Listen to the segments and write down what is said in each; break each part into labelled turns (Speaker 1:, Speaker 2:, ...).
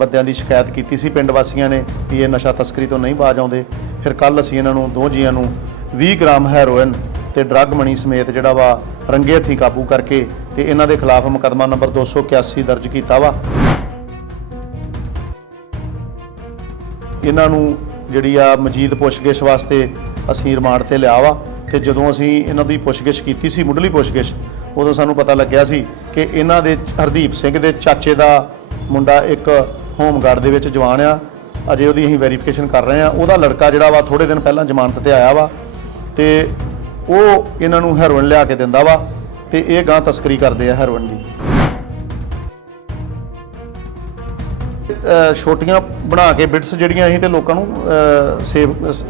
Speaker 1: ਬੱਦਿਆਂ ਦੀ ਸ਼ਿਕਾਇਤ ਕੀਤੀ ਸੀ ਪਿੰਡ ਵਾਸੀਆਂ ਨੇ ਕਿ ਇਹ ਨਸ਼ਾ ਤਸਕਰੀ ਤੋਂ ਨਹੀਂ ਬਾਜ ਆਉਂਦੇ ਫਿਰ ਕੱਲ ਅਸੀਂ ਇਹਨਾਂ ਨੂੰ ਦੋ ਜੀਆਂ ਨੂੰ 20 ਗ੍ਰਾਮ ਹੈਰੋਇਨ ਤੇ ਡਰੱਗ ਮਣੀ ਸਮੇਤ ਜਿਹੜਾ ਵਾ ਰੰਗੇ ਹੱਥੀ ਕਾਬੂ ਕਰਕੇ ਤੇ ਇਹਨਾਂ ਦੇ ਖਿਲਾਫ ਮੁਕਦਮਾ ਨੰਬਰ 281 ਦਰਜ ਕੀਤਾ ਵਾ ਇਹਨਾਂ ਨੂੰ ਜਿਹੜੀ ਆ ਮਜੀਦ ਪੁੱਛਗਿਛ ਵਾਸਤੇ ਅਸੀਂ ਰਿਮਾਂਡ ਤੇ ਲਿਆ ਵਾ ਤੇ ਜਦੋਂ ਅਸੀਂ ਇਹਨਾਂ ਦੀ ਪੁੱਛਗਿਛ ਕੀਤੀ ਸੀ ਮੁੱਢਲੀ ਪੁੱਛਗਿਛ ਉਦੋਂ ਸਾਨੂੰ ਪਤਾ ਲੱਗਿਆ ਸੀ ਕਿ ਇਹਨਾਂ ਦੇ ਹਰਦੀਪ ਸਿੰਘ ਦੇ ਚਾਚੇ ਦਾ ਮੁੰਡਾ ਇੱਕ ਹੋਮਗਾਰਡ ਦੇ ਵਿੱਚ ਜਵਾਨ ਆ ਅਜੇ ਉਹਦੀ ਅਸੀਂ ਵੈਰੀਫਿਕੇਸ਼ਨ ਕਰ ਰਹੇ ਆ ਉਹਦਾ ਲੜਕਾ ਜਿਹੜਾ ਵਾ ਥੋੜੇ ਦਿਨ ਪਹਿਲਾਂ ਜ਼ਮਾਨਤ ਤੇ ਆਇਆ ਵਾ ਤੇ ਉਹ ਇਹਨਾਂ ਨੂੰ ਹੈਰੋਇਨ ਲਿਆ ਕੇ ਦਿੰਦਾ ਵਾ ਤੇ ਇਹ ਗਾਂ ਤਸਕਰੀ ਕਰਦੇ ਆ ਹੈਰੋਇਨ ਦੀ ਛੋਟੀਆਂ ਬਣਾ ਕੇ ਬਿਟਸ ਜਿਹੜੀਆਂ ਅਸੀਂ ਤੇ ਲੋਕਾਂ ਨੂੰ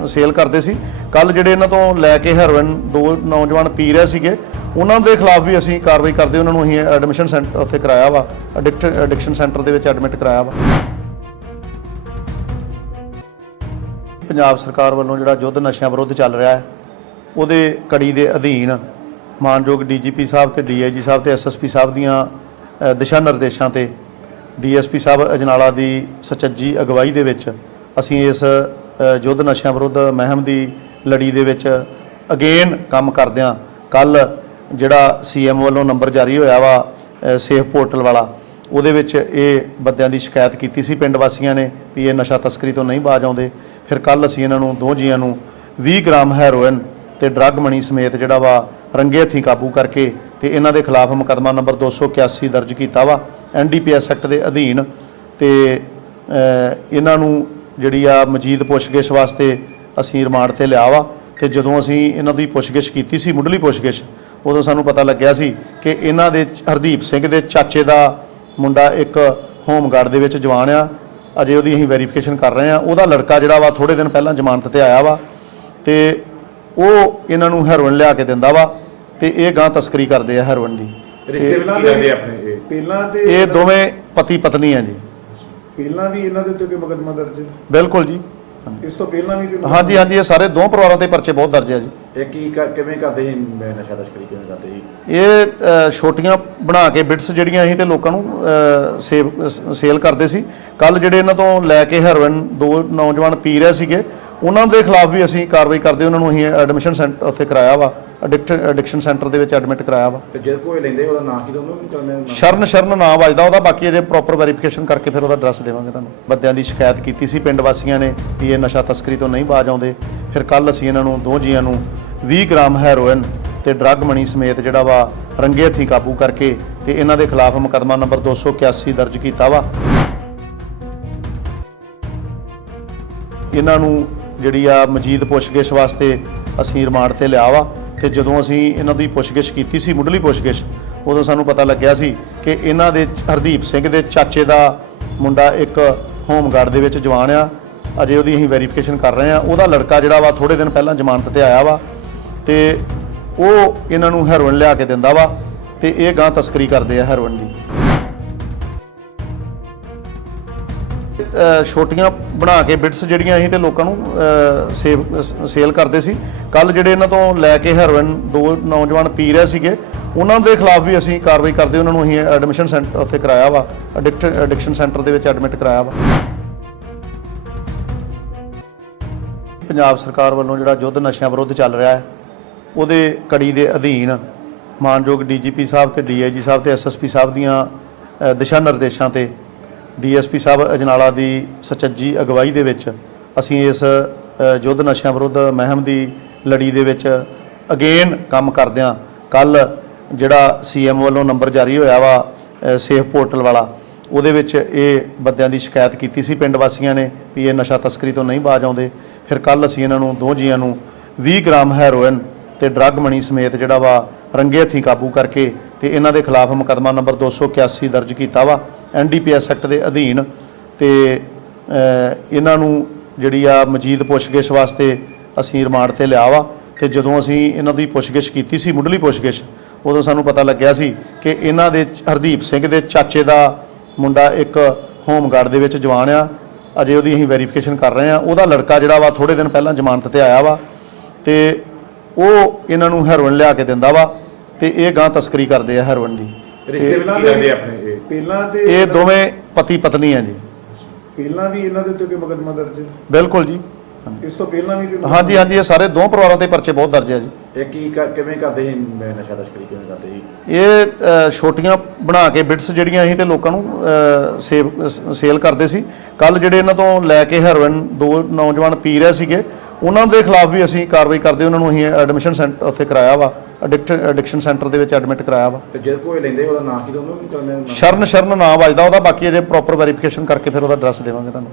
Speaker 1: ਸੇਲ ਕਰਦੇ ਸੀ ਕੱਲ ਜਿਹੜੇ ਇਹਨਾਂ ਤੋਂ ਲੈ ਕੇ ਹੈਰੋਇਨ ਦੋ ਨੌਜਵਾਨ ਪੀ ਰਹੇ ਸੀਗੇ ਉਹਨਾਂ ਦੇ ਖਿਲਾਫ ਵੀ ਅਸੀਂ ਕਾਰਵਾਈ ਕਰਦੇ ਉਹਨਾਂ ਨੂੰ ਅਸੀਂ ਐਡਮਿਸ਼ਨ ਸੈਂਟਰ ਉੱਥੇ ਕਰਾਇਆ ਵਾ ਐਡਿਕਟ ਐਡਿਕਸ਼ਨ ਸੈਂਟਰ ਦੇ ਵਿੱਚ ਐਡਮਿਟ ਕਰਾਇਆ ਵਾ ਪੰਜਾਬ ਸਰਕਾਰ ਵੱਲੋਂ ਜਿਹੜਾ ਯੁੱਧ ਨਸ਼ਿਆਂ ਵਿਰੁੱਧ ਚੱਲ ਰਿਹਾ ਹੈ ਉਹਦੇ ਕੜੀ ਦੇ ਅਧੀਨ ਮਾਨਯੋਗ ਡੀਜੀਪੀ ਸਾਹਿਬ ਤੇ ਡੀਆਈਜੀ ਸਾਹਿਬ ਤੇ ਐਸਐਸਪੀ ਸਾਹਿਬ ਦੀਆਂ ਦਿਸ਼ਾ ਨਿਰਦੇਸ਼ਾਂ ਤੇ ਡੀਐਸਪੀ ਸਾਹਿਬ ਅਜਨਾਲਾ ਦੀ ਸਚੱਜੀ ਅਗਵਾਈ ਦੇ ਵਿੱਚ ਅਸੀਂ ਇਸ ਯੁੱਧ ਨਸ਼ਿਆਂ ਵਿਰੁੱਧ ਮਹਿਮ ਦੀ ਲੜੀ ਦੇ ਵਿੱਚ ਅਗੇਨ ਕੰਮ ਕਰਦਿਆਂ ਕੱਲ ਜਿਹੜਾ ਸੀਐਮ ਵੱਲੋਂ ਨੰਬਰ ਜਾਰੀ ਹੋਇਆ ਵਾ ਸੇਫ ਪੋਰਟਲ ਵਾਲਾ ਉਹਦੇ ਵਿੱਚ ਇਹ ਬੰਦਿਆਂ ਦੀ ਸ਼ਿਕਾਇਤ ਕੀਤੀ ਸੀ ਪਿੰਡ ਵਾਸੀਆਂ ਨੇ ਵੀ ਇਹ ਨਸ਼ਾ ਤਸਕਰੀ ਤੋਂ ਨਹੀਂ ਬਾਜ ਆਉਂਦੇ ਫਿਰ ਕੱਲ ਅਸੀਂ ਇਹਨਾਂ ਨੂੰ ਦੋ ਜੀਆਂ ਨੂੰ 20 ਗ੍ਰਾਮ ਹੈਰੋਇਨ ਤੇ ਡਰੱਗ ਮਣੀ ਸਮੇਤ ਜਿਹੜਾ ਵਾ ਰੰਗੇ ਹੱਥੀਂ ਕਾਬੂ ਕਰਕੇ ਤੇ ਇਹਨਾਂ ਦੇ ਖਿਲਾਫ ਮੁਕਦਮਾ ਨੰਬਰ 281 ਦਰਜ ਕੀਤਾ ਵਾ ਐਨਡੀਪੀਐਸ ਐਕਟ ਦੇ ਅਧੀਨ ਤੇ ਇਹਨਾਂ ਨੂੰ ਜਿਹੜੀ ਆ ਮਜੀਦ ਪੁੱਛਗਿਛ ਵਾਸਤੇ ਅਸੀਂ ਰਿਮਾਂਡ ਤੇ ਲਿਆ ਵਾ ਤੇ ਜਦੋਂ ਅਸੀਂ ਇਹਨਾਂ ਦੀ ਪੁੱਛਗਿਛ ਕੀਤੀ ਸੀ ਮੁੱਢਲੀ ਪੁੱਛਗਿਛ ਉਦੋਂ ਸਾਨੂੰ ਪਤਾ ਲੱਗਿਆ ਸੀ ਕਿ ਇਹਨਾਂ ਦੇ ਹਰਦੀਪ ਸਿੰਘ ਦੇ ਚਾਚੇ ਦਾ ਮੁੰਡਾ ਇੱਕ ਹੋਮਗਾਰਡ ਦੇ ਵਿੱਚ ਜਵਾਨ ਆ ਅਜੇ ਉਹਦੀ ਅਸੀਂ ਵੈਰੀਫਿਕੇਸ਼ਨ ਕਰ ਰਹੇ ਆ ਉਹਦਾ ਲੜਕਾ ਜਿਹੜਾ ਵਾ ਥੋੜੇ ਦਿਨ ਪਹਿਲਾਂ ਜ਼ਮਾਨਤ ਤੇ ਆਇਆ ਵਾ ਤੇ ਉਹ ਇਹਨਾਂ ਨੂੰ ਹੈਰੋਇਨ ਲਿਆ ਕੇ ਦਿੰਦਾ ਵਾ ਤੇ ਇਹ ਗਾਂ ਤਸਕਰੀ ਕਰਦੇ ਆ ਹੈਰੋਇਨ ਦੀ ਪਹਿਲਾਂ ਦੇ ਆਪਣੇ ਇਹ ਪਹਿਲਾਂ ਤੇ ਇਹ ਦੋਵੇਂ ਪਤੀ ਪਤਨੀ ਆ ਜੀ
Speaker 2: ਪਹਿਲਾਂ ਵੀ ਇਹਨਾਂ ਦੇ ਉੱਤੇ ਕੋਈ ਮੁਕਦਮਾ ਦਰਜ ਹੈ
Speaker 1: ਬਿਲਕੁਲ ਜੀ ਇਸ ਤੋਂ ਪਹਿਲਾਂ ਵੀ ਕੋਈ- ਹਾਂਜੀ ਹਾਂਜੀ ਇਹ ਸਾਰੇ ਦੋ ਪਰਿਵਾਰਾਂ ਦੇ ਪਰਚੇ ਬਹੁਤ ਦਰਜ ਹੈ ਜੀ ਇਹ ਕੀ ਕਰ- ਕਿਵੇਂ ਕਰਦੇ ਸੀ ਨਸ਼ਾ ਤਸਕਰੀ ਕਿਵੇਂ ਕਰਦੇ ਸੀ ਇਹ ਛੋਟੀਆਂ ਬਣਾ ਕੇ ਬਿਟਸ ਜਿਹੜੀਆਂ ਅਸੀਂ ਤੇ ਲੋਕਾਂ ਨੂੰ ਸੇਲ ਕਰਦੇ ਸੀ ਕੱਲ ਜਿਹੜੇ ਇਹਨਾਂ ਤੋਂ ਲੈ ਕੇ ਹੈਰੋਇਨ ਦੋ ਨੌਜਵਾਨ ਪੀ ਰਹੇ ਸੀਗੇ ਉਹਨਾਂ ਦੇ ਖਿਲਾਫ ਵੀ ਅਸੀਂ ਕਾਰਵਾਈ ਕਰਦੇ ਉਹਨਾਂ ਨੂੰ ਅਸੀਂ ਐਡਮਿਸ਼ਨ ਸੈਂਟਰ ਉੱਥੇ ਕਰਾਇਆ ਵਾ ਐਡਿਕਸ਼ਨ ਐਡਿਕਸ਼ਨ ਸੈਂਟਰ ਦੇ ਵਿੱਚ ਐਡਮਿਟ ਕਰਾਇਆ ਵਾ ਤੇ ਜੇ ਕੋਈ ਲੈਂਦੇ ਉਹਦਾ ਨਾਂ ਕੀ ਦੋਨੋਂ ਵੀ ਚੱਲਦੇ ਸ਼ਰਨ ਸ਼ਰਨ ਨਾਂ ਵੱਜਦਾ ਉਹਦਾ ਬਾਕੀ ਜੇ ਪ੍ਰੋਪਰ ਵੈਰੀਫਿਕੇਸ਼ਨ ਕਰਕੇ ਫਿਰ ਉਹਦਾ ਐਡਰੈਸ ਦੇਵਾਂਗੇ ਤੁਹਾਨੂੰ ਬੰਦਿਆਂ ਦੀ ਸ਼ਿਕਾਇਤ ਕੀਤੀ ਸੀ ਪਿੰਡ ਵਾਸੀਆਂ ਨੇ ਵੀ ਇਹ ਨਸ਼ਾ ਤਸਕਰੀ ਤੋਂ ਨਹੀਂ ਬਾਜ ਆਉਂਦੇ ਫਿਰ ਕੱਲ ਅਸੀਂ ਇਹਨਾਂ ਨੂੰ ਦੋ ਜੀਆਂ ਨੂੰ 20 ਗ੍ਰਾਮ ਹੈਰੋਇਨ ਤੇ ਡਰੱਗ ਮਣੀ ਸਮੇਤ ਜਿਹੜਾ ਵਾ ਰੰਗੇ ਹੱਥੀ ਕਾਬੂ ਕਰਕੇ ਤੇ ਇਹਨਾਂ ਦੇ ਖਿਲਾਫ ਮੁਕਦਮਾ ਨੰਬਰ 281 ਦਰਜ ਕੀਤਾ ਵਾ ਇਹਨਾਂ ਨੂੰ ਜਿਹੜੀ ਆ ਮਜੀਦ ਪੁੱਛਗਿਛ ਵਾਸਤੇ ਅਸੀਂ ਰਿਮਾਂਡ ਤੇ ਲਿਆ ਵਾ ਤੇ ਜਦੋਂ ਅਸੀਂ ਇਹਨਾਂ ਦੀ ਪੁੱਛਗਿਛ ਕੀਤੀ ਸੀ ਮੁੱਢਲੀ ਪੁੱਛਗਿਛ ਉਦੋਂ ਸਾਨੂੰ ਪਤਾ ਲੱਗਿਆ ਸੀ ਕਿ ਇਹਨਾਂ ਦੇ ਹਰਦੀਪ ਸਿੰਘ ਦੇ ਚਾਚੇ ਦਾ ਮੁੰਡਾ ਇੱਕ ਹੋਮਗਾਰਡ ਦੇ ਵਿੱਚ ਜਵਾਨ ਆ ਅਜੇ ਉਹਦੀ ਅਸੀਂ ਵੈਰੀਫਿਕੇਸ਼ਨ ਕਰ ਰਹੇ ਆ ਉਹਦਾ ਲੜਕਾ ਜਿਹੜਾ ਵਾ ਥੋੜੇ ਦਿਨ ਪਹਿਲਾਂ ਜ਼ਮਾਨਤ ਤੇ ਆਇਆ ਵਾ ਤੇ ਉਹ ਇਹਨਾਂ ਨੂੰ ਹੈਰੋਇਨ ਲਿਆ ਕੇ ਦਿੰਦਾ ਵਾ ਤੇ ਇਹ ਗਾਂ ਤਸਕਰੀ ਕਰਦੇ ਆ ਹੈਰੋਇਨ ਦੀ ਛੋਟੀਆਂ ਬਣਾ ਕੇ ਬਿਟਸ ਜਿਹੜੀਆਂ ਅਸੀਂ ਤੇ ਲੋਕਾਂ ਨੂੰ ਸੇਵ ਸੇਲ ਕਰਦੇ ਸੀ ਕੱਲ ਜਿਹੜੇ ਇਹਨਾਂ ਤੋਂ ਲੈ ਕੇ ਹੈਰੋਇਨ ਦੋ ਨੌਜਵਾਨ ਪੀ ਰਹੇ ਸੀਗੇ ਉਹਨਾਂ ਦੇ ਖਿਲਾਫ ਵੀ ਅਸੀਂ ਕਾਰਵਾਈ ਕਰਦੇ ਉਹਨਾਂ ਨੂੰ ਅਸੀਂ ਐਡਮਿਸ਼ਨ ਸੈਂਟਰ ਉੱਥੇ ਕਰਾਇਆ ਵਾ ਐਡਿਕਸ਼ਨ ਸੈਂਟਰ ਦੇ ਵਿੱਚ ਐਡਮਿਟ ਕਰਾਇਆ ਵਾ ਪੰਜਾਬ ਸਰਕਾਰ ਵੱਲੋਂ ਜਿਹੜਾ ਯੁੱਧ ਨਸ਼ਿਆਂ ਵਿਰੁੱਧ ਚੱਲ ਰਿਹਾ ਹੈ ਉਹਦੇ ਕੜੀ ਦੇ ਅਧੀਨ ਮਾਨਯੋਗ ਡੀਜੀਪੀ ਸਾਹਿਬ ਤੇ ਡੀਆਈਜੀ ਸਾਹਿਬ ਤੇ ਐਸਐਸਪੀ ਸਾਹਿਬ ਦੀਆਂ ਦਿਸ਼ਾ ਨਿਰਦੇਸ਼ਾਂ ਤੇ ਡੀਐਸਪੀ ਸਾਹਿਬ ਅਜਨਾਲਾ ਦੀ ਸਚੱਜੀ ਅਗਵਾਈ ਦੇ ਵਿੱਚ ਅਸੀਂ ਇਸ ਯੁੱਧ ਨਸ਼ਿਆਂ ਵਿਰੁੱਧ ਮਹਿਮ ਦੀ ਲੜੀ ਦੇ ਵਿੱਚ ਅਗੇਨ ਕੰਮ ਕਰਦਿਆਂ ਕੱਲ ਜਿਹੜਾ ਸੀਐਮ ਵੱਲੋਂ ਨੰਬਰ ਜਾਰੀ ਹੋਇਆ ਵਾ ਸੇਫ ਪੋਰਟਲ ਵਾਲਾ ਉਹਦੇ ਵਿੱਚ ਇਹ ਬੰਦਿਆਂ ਦੀ ਸ਼ਿਕਾਇਤ ਕੀਤੀ ਸੀ ਪਿੰਡ ਵਾਸੀਆਂ ਨੇ ਵੀ ਇਹ ਨਸ਼ਾ ਤਸਕਰੀ ਤੋਂ ਨਹੀਂ ਬਾਜ ਆਉਂਦੇ ਫਿਰ ਕੱਲ ਅਸੀਂ ਇਹਨਾਂ ਨੂੰ ਦੋ ਜੀਆਂ ਨੂੰ 20 ਗ੍ਰਾਮ ਹੈਰੋਇਨ ਤੇ ਡਰੱਗ ਮਣੀ ਸਮੇਤ ਜਿਹੜਾ ਵਾ ਰੰਗੇ ਹੱਥੀ ਕਾਬੂ ਕਰਕੇ ਤੇ ਇਹਨਾਂ ਦੇ ਖਿਲਾਫ ਮੁਕਦਮਾ ਨੰਬਰ 281 ਦਰਜ ਕੀਤਾ ਵਾ ਐਨਡੀਪੀਐਸ ਐਕਟ ਦੇ ਅਧੀਨ ਤੇ ਇਹਨਾਂ ਨੂੰ ਜਿਹੜੀ ਆ ਮਜੀਦ ਪੁੱਛਗਿਛ ਵਾਸਤੇ ਅਸੀਂ ਰਿਮਾਂਡ ਤੇ ਲਿਆ ਵਾ ਤੇ ਜਦੋਂ ਅਸੀਂ ਇਹਨਾਂ ਦੀ ਪੁੱਛਗਿਛ ਕੀਤੀ ਸੀ ਮੁੱਢਲੀ ਪੁੱਛਗਿਛ ਉਦੋਂ ਸਾਨੂੰ ਪਤਾ ਲੱਗਿਆ ਸੀ ਕਿ ਇਹਨਾਂ ਦੇ ਹਰਦੀਪ ਸਿੰਘ ਦੇ ਚਾਚੇ ਦਾ ਮੁੰਡਾ ਇੱਕ ਹੋਮਗਾਰਡ ਦੇ ਵਿੱਚ ਜਵਾਨ ਆ ਅਜੇ ਉਹਦੀ ਅਸੀਂ ਵੈਰੀਫਿਕੇਸ਼ਨ ਕਰ ਰਹੇ ਆ ਉਹਦਾ ਲੜਕਾ ਜਿਹੜਾ ਵਾ ਥੋੜੇ ਦਿਨ ਪਹਿਲਾਂ ਜ਼ਮਾਨਤ ਤੇ ਆਇਆ ਵਾ ਤੇ ਉਹ ਇਹਨਾਂ ਨੂੰ ਹੈਰੋਇਨ ਲਿਆ ਕੇ ਦਿੰਦਾ ਵਾ ਤੇ ਇਹ ਗਾਂ ਤਸਕਰੀ ਕਰਦੇ ਆ ਹਰਵਨ ਦੀ ਪਹਿਲਾਂ ਤੇ ਆਪਣੇ ਇਹ ਪਹਿਲਾਂ ਤੇ ਇਹ ਦੋਵੇਂ ਪਤੀ ਪਤਨੀ ਆ ਜੀ ਪਹਿਲਾਂ ਵੀ ਇਹਨਾਂ ਦੇ ਉੱਤੇ ਕੋਈ ਮੁਕਦਮਾ ਦਰਜ ਬਿਲਕੁਲ ਜੀ ਇਸ ਤੋਂ ਪਹਿਲਾਂ ਵੀ ਕੋਈ- ਹਾਂਜੀ ਹਾਂਜੀ ਇਹ ਸਾਰੇ ਦੋ ਪਰਿਵਾਰਾਂ ਦੇ ਪਰਚੇ ਬਹੁਤ ਦਰਜ ਹੈ ਜੀ ਇਹ ਕੀ ਕਿਵੇਂ ਕਰਦੇ ਸੀ ਮੈਂ ਨਸ਼ਾ ਤਸਕਰੀ ਕਿਵੇਂ ਕਰਦੇ ਜੀ ਇਹ ਛੋਟੀਆਂ ਬਣਾ ਕੇ ਬਿਟਸ ਜਿਹੜੀਆਂ ਅਸੀਂ ਤੇ ਲੋਕਾਂ ਨੂੰ ਸੇਵ ਸੇਲ ਕਰਦੇ ਸੀ ਕੱਲ ਜਿਹੜੇ ਇਹਨਾਂ ਤੋਂ ਲੈ ਕੇ ਹੈਰੋਇਨ ਦੋ ਨੌਜਵਾਨ ਪੀ ਰਹੇ ਸੀਗੇ ਉਹਨਾਂ ਦੇ ਖਿਲਾਫ ਵੀ ਅਸੀਂ ਕਾਰਵਾਈ ਕਰਦੇ ਉਹਨਾਂ ਨੂੰ ਅਸੀਂ ਐਡਮਿਸ਼ਨ ਸੈਂਟਰ ਉੱਥੇ ਕਰਾਇਆ ਵਾ ਐਡਿਕਟ ਐਡਿਕਸ਼ਨ ਸੈਂਟਰ ਦੇ ਵਿੱਚ ਐਡਮਿਟ ਕਰਾਇਆ ਵਾ ਤੇ ਜੇ ਕੋਈ ਲੈਂਦੇ ਉਹਦਾ ਨਾਮ ਕੀ ਦੋਨੋਂ ਵੀ ਚਾਹੁੰਦੇ ਸ਼ਰਨ ਸ਼ਰਨ ਨਾਮ ਵੱਜਦਾ ਉਹਦਾ ਬਾਕੀ ਜੇ ਪ੍ਰੋਪਰ ਵੈਰੀਫਿਕੇਸ਼ਨ ਕਰਕੇ ਫਿਰ ਉਹਦਾ ਐਡਰੈਸ ਦੇਵਾਂਗੇ ਤੁਹਾਨੂੰ